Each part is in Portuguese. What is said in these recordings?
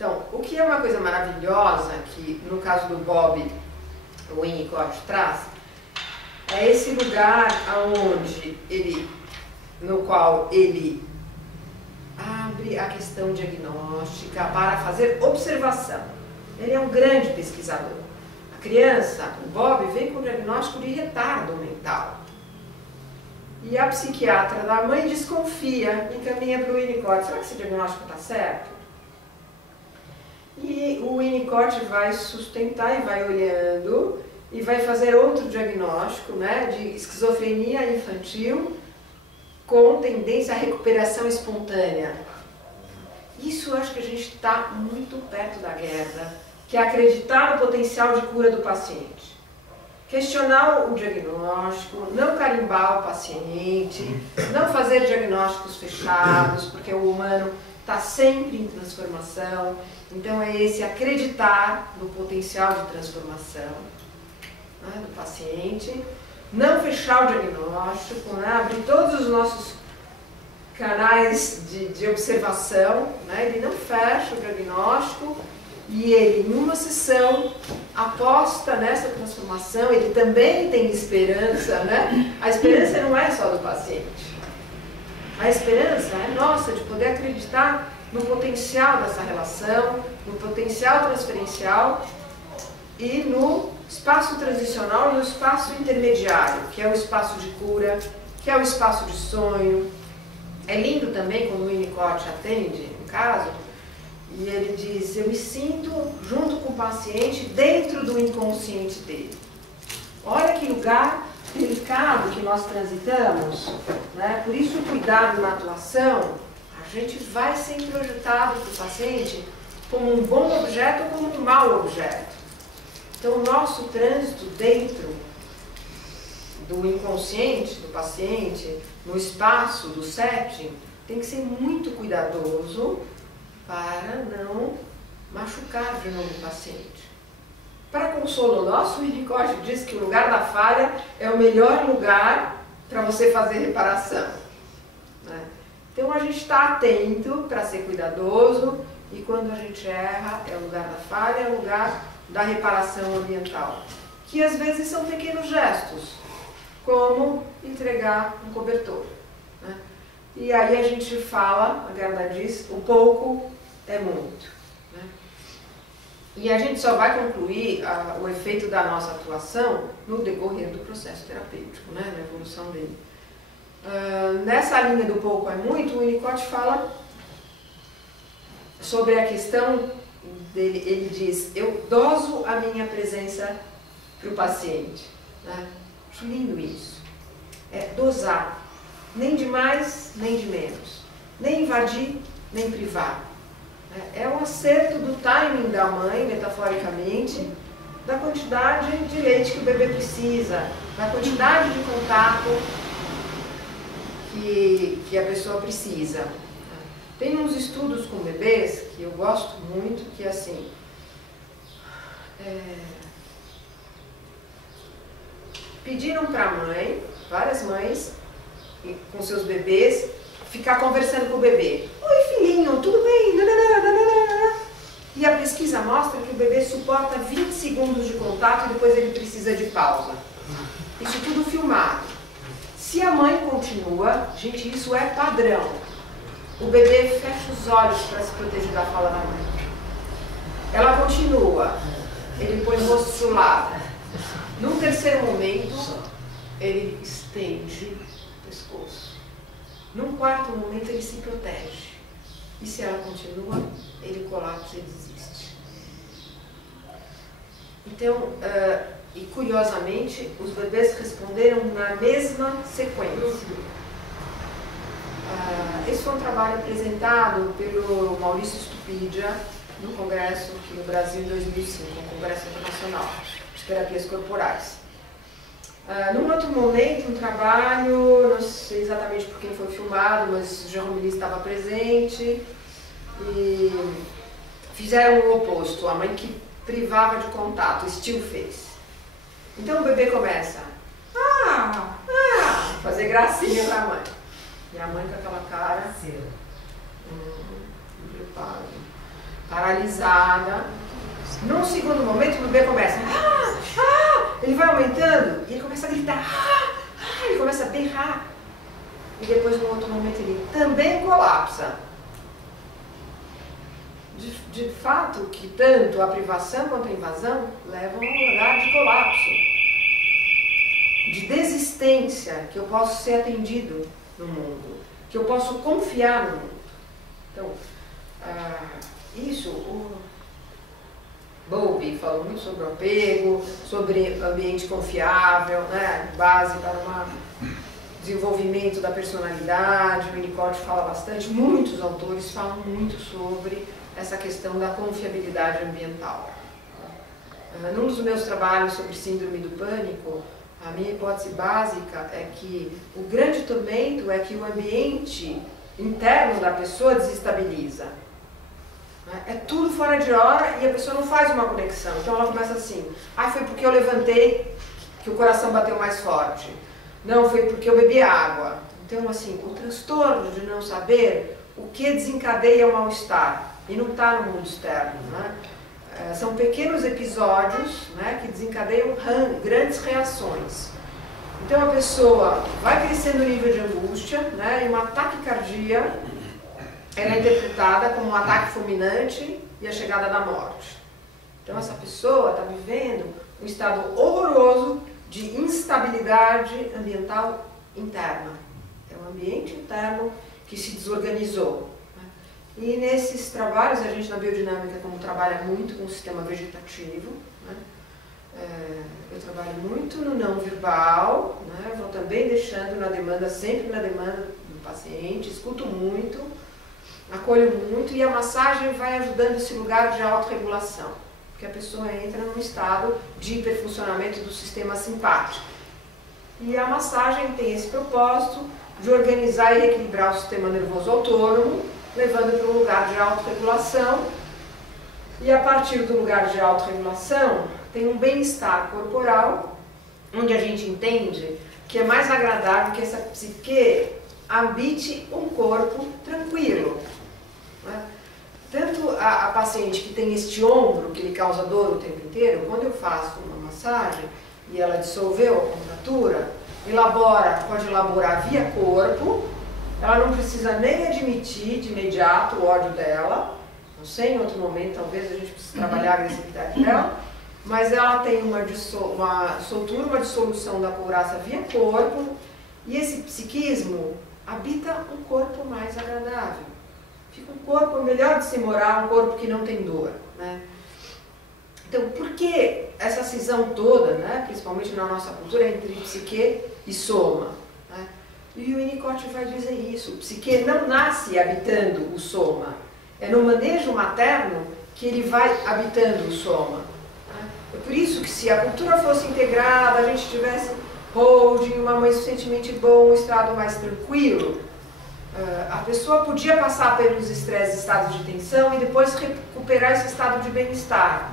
Então, o que é uma coisa maravilhosa, que no caso do Bob, o Winnicott traz, é esse lugar no qual ele abre a questão diagnóstica para fazer observação. Ele é um grande pesquisador. A criança, o Bob, vem com o diagnóstico de retardo mental. E a psiquiatra da mãe desconfia, encaminha para o Winnicott. Será que esse diagnóstico está certo? E o Winnicott vai sustentar e vai olhando e vai fazer outro diagnóstico, né, de esquizofrenia infantil com tendência à recuperação espontânea. Isso eu acho que a gente está muito perto da guerra, que é acreditar no potencial de cura do paciente. Questionar o diagnóstico, não carimbar o paciente, não fazer diagnósticos fechados, porque o humano está sempre em transformação. Então é esse acreditar no potencial de transformação, né, do paciente, não fechar o diagnóstico, né, abrir todos os nossos canais de observação, né, ele não fecha o diagnóstico e ele, em uma sessão, aposta nessa transformação, ele também tem esperança, né? A esperança não é só do paciente, a esperança é nossa de poder acreditar no potencial dessa relação, no potencial transferencial e no espaço transicional e no espaço intermediário, que é o espaço de cura, que é o espaço de sonho. É lindo também quando o Winnicott atende um caso e ele diz, eu me sinto junto com o paciente dentro do inconsciente dele. Olha que lugar delicado que nós transitamos, né? Por isso o cuidado na atuação, a gente vai ser projetado para o paciente como um bom objeto ou como um mau objeto. Então o nosso trânsito dentro do inconsciente do paciente, no espaço do setting, tem que ser muito cuidadoso para não machucar de novo o paciente. Para consolo nosso, o Winnicott diz que o lugar da falha é o melhor lugar para você fazer reparação, né? Então a gente está atento para ser cuidadoso e quando a gente erra é o lugar da falha, é o lugar da reparação ambiental, que às vezes são pequenos gestos, como entregar um cobertor, né? E aí a gente fala, a Gerda diz, o pouco é muito, né? E a gente só vai concluir o efeito da nossa atuação no decorrer do processo terapêutico, né? Na evolução dele. Nessa linha do pouco é muito, o Winnicott fala sobre a questão dele, ele diz, eu doso a minha presença para o paciente, né? Acho lindo isso. É dosar, nem de mais, nem de menos, nem invadir, nem privar. É um acerto do timing da mãe, metaforicamente, da quantidade de leite que o bebê precisa, da quantidade de contato que a pessoa precisa. Tem uns estudos com bebês que eu gosto muito, que é assim, pediram para a mãe, várias mães, com seus bebês, ficar conversando com o bebê. Oi filhinho, tudo bem? E a pesquisa mostra que o bebê suporta 20 segundos de contato e depois ele precisa de pausa. Isso tudo filmado. Se a mãe continua, gente, isso é padrão. O bebê fecha os olhos para se proteger da fala da mãe. Ela continua. Ele põe o rosto para o lado. Num terceiro momento, ele estende o pescoço. Num quarto momento, ele se protege. E se ela continua, ele colapsa e desiste. Então, e curiosamente, os bebês responderam na mesma sequência. Esse foi um trabalho apresentado pelo Maurício Stupidia no Congresso aqui no Brasil em 2005, um Congresso Internacional de Terapias Corporais. Num outro momento, um trabalho, não sei exatamente por quem foi filmado, mas Jerome Lee estava presente e fizeram o oposto, a mãe que privava de contato, still face. Então o bebê começa fazer gracinha para a mãe. E a mãe com aquela cara prepara. paralisada. Num segundo momento, o bebê começa, ele vai aumentando e ele começa a gritar, ele começa a berrar. E depois, num outro momento, ele também colapsa. De fato, que tanto a privação quanto a invasão levam a um lugar de colapso, de desistência, que eu posso ser atendido no mundo, que eu posso confiar no mundo. Então, isso, o Bowlby falou muito sobre o apego, sobre ambiente confiável, né, base para um desenvolvimento da personalidade. O Winnicott fala bastante, muitos autores falam muito sobre essa questão da confiabilidade ambiental. Num dos meus trabalhos sobre síndrome do pânico, a minha hipótese básica é que o grande tormento é que o ambiente interno da pessoa desestabiliza. É tudo fora de hora e a pessoa não faz uma conexão. Então ela começa assim, foi porque eu levantei que o coração bateu mais forte. Não, foi porque eu bebi água. Então, assim, o transtorno de não saber o que desencadeia o mal-estar e não está no mundo externo, né? São pequenos episódios, né, que desencadeiam grandes reações. Então a pessoa vai crescendo o nível de angústia, né, e uma taquicardia é interpretada como um ataque fulminante e a chegada da morte. Então essa pessoa está vivendo um estado horroroso de instabilidade ambiental interna. É um ambiente interno que se desorganizou. E nesses trabalhos, a gente na biodinâmica, como trabalha muito com o sistema vegetativo, né, eu trabalho muito no não verbal, né, vou também deixando na demanda, sempre na demanda do paciente, escuto muito, acolho muito, e a massagem vai ajudando esse lugar de autorregulação, porque a pessoa entra num estado de hiperfuncionamento do sistema simpático. E a massagem tem esse propósito de organizar e equilibrar o sistema nervoso autônomo, levando para um lugar de autorregulação, e a partir do lugar de autorregulação tem um bem-estar corporal, onde a gente entende que é mais agradável que essa psique habite um corpo tranquilo. Né? Tanto a paciente que tem este ombro, que lhe causa dor o tempo inteiro, quando eu faço uma massagem e ela dissolveu a contratura, pode elaborar via corpo. Ela não precisa nem admitir de imediato o ódio dela, não sei, em outro momento talvez a gente precise trabalhar a agressividade dela, mas ela tem uma soltura, uma dissolução da couraça via corpo, e esse psiquismo habita um corpo mais agradável. Fica um corpo melhor de se morar, um corpo que não tem dor, né? Então, por que essa cisão toda, né, principalmente na nossa cultura, entre psique e soma? Né? E o Winnicott vai dizer isso, o psique não nasce habitando o soma, é no manejo materno que ele vai habitando o soma. Né? É por isso que se a cultura fosse integrada, a gente tivesse holding, uma mãe suficientemente boa, um estado mais tranquilo, a pessoa podia passar pelos estresses, estados de tensão e depois recuperar esse estado de bem-estar.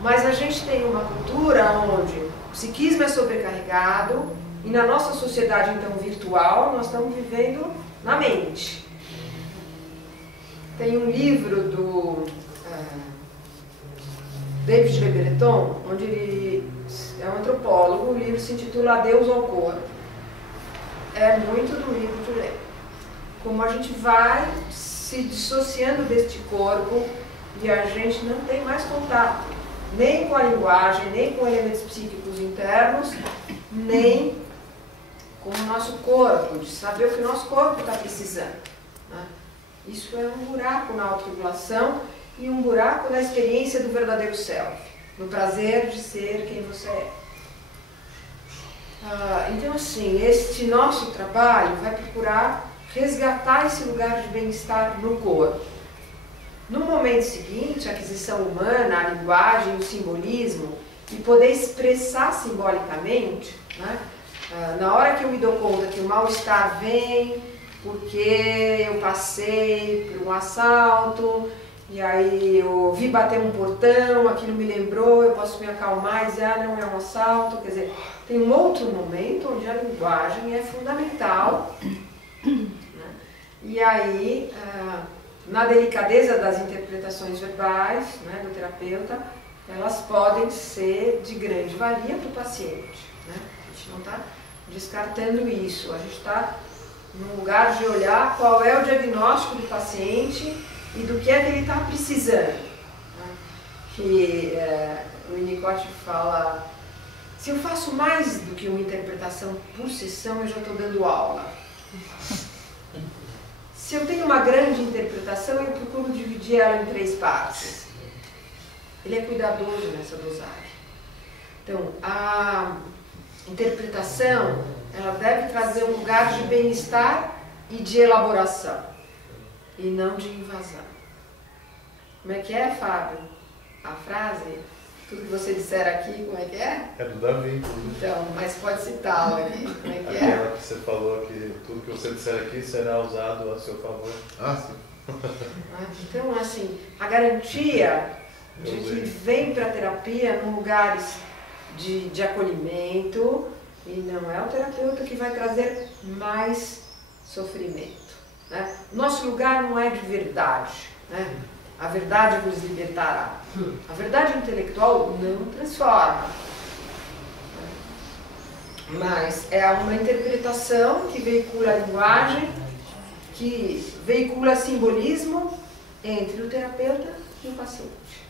Mas a gente tem uma cultura onde o psiquismo é sobrecarregado e na nossa sociedade então virtual nós estamos vivendo na mente. Tem um livro do David Le Breton, onde ele é um antropólogo, o livro se intitula Adeus ao Corpo. É muito doído de ler. Como a gente vai se dissociando deste corpo e a gente não tem mais contato, nem com a linguagem, nem com elementos psíquicos internos, nem com o nosso corpo, de saber o que o nosso corpo está precisando. Né? Isso é um buraco na autorregulação e um buraco na experiência do verdadeiro self, no prazer de ser quem você é. Então, assim, este nosso trabalho vai procurar resgatar esse lugar de bem-estar no corpo. No momento seguinte, a aquisição humana, a linguagem, o simbolismo, e poder expressar simbolicamente, né? Na hora que eu me dou conta que o mal-estar vem porque eu passei por um assalto, e aí eu vi bater um portão, aquilo me lembrou, eu posso me acalmar e dizer, não é um assalto. Quer dizer, tem um outro momento onde a linguagem é fundamental, né? E aí, na delicadeza das interpretações verbais, né, do terapeuta, elas podem ser de grande valia para o paciente, né? A gente não está descartando isso, a gente está no lugar de olhar qual é o diagnóstico do paciente e do que é que ele está precisando, né? Que o Winnicott fala, se eu faço mais do que uma interpretação por sessão, eu já estou dando aula. Se eu tenho uma grande interpretação, eu procuro dividir ela em 3 partes. Ele é cuidadoso nessa dosagem. Então, a interpretação, ela deve trazer um lugar de bem-estar e de elaboração, e não de invasão. Como é que é, Fábio? A frase? Tudo que você disser aqui, como é que é? É do Davi, inclusive. Então, mas pode citá-la aqui, como é que é? Aquela que você falou que tudo que você disser aqui será usado a seu favor. Ah, sim. Então, assim, a garantia de que vem para a terapia num lugar de acolhimento, e não é o terapeuta que vai trazer mais sofrimento, né? Nosso lugar não é de verdade, né? A verdade vos libertará. A verdade intelectual não transforma, mas é uma interpretação que veicula a linguagem, que veicula simbolismo entre o terapeuta e o paciente.